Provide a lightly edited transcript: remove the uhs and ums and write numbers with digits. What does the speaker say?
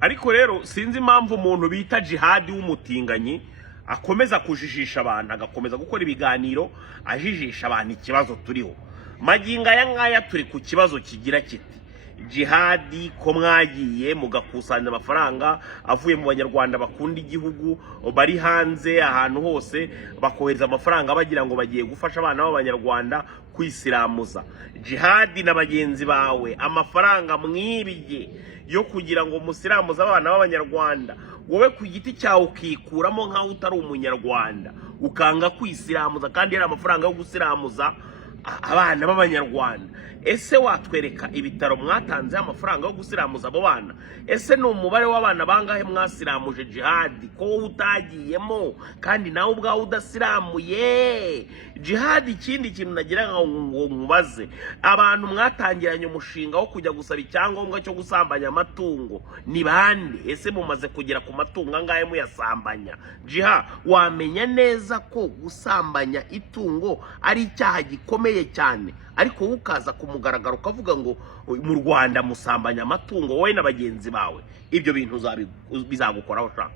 ariko rero sinzi impamvu umuntu bita jihadi w'umutinganyi akomeza kujijisha abantu, agakomeza gukora ibiganiro ajijisha abantu ikibazo turiho. Maginga ya ngaya turi ku kibazo kigira kiti jihadi ko mwagiye mugakusanya amafaranga avuye mu banyarwanda bakunda igihugu bari hanze ahantu hose, bakohereza amafaranga bagira ngo bagiye gufasha abana b'abanyarwanda kwisiramuza. Jihadi na bagenzi bawe amafaranga mwibije yo kugira ngo musiramuza abana b'abanyarwanda, wowe ku giti cyawe ukikuramo nkaho utari umunyarwanda, ukanga kwisiramuza kandi yari amafaranga yo gusiramuza abana b'abanyarwanda. Ese watwereka ibitaro mwatanze amafaranga yo gusiramuza abo bana? Ese ni umubare w'abana bangahe mwasiramuje jihadi ko wowe utagiyemo kandi nawe ubwawe udasiramuye? Jihadi ikindi kintu nagira ngo mubaze, abantu mwatangiranye umushinga wo kujya gusaba icyangombwa cyo gusambanya amatungo ni bande? Ese mumaze kugera ku matungo angahe muyasambanya? Wamenya neza ko gusambanya itungo ari icyaha gikomeye cyane, ariko ukaza kumugaragaro ukavuga ngo mu Rwanda musambanya amatungo wowe na bagenzi bawe. Ibyo bintu bizagukoraho shaka.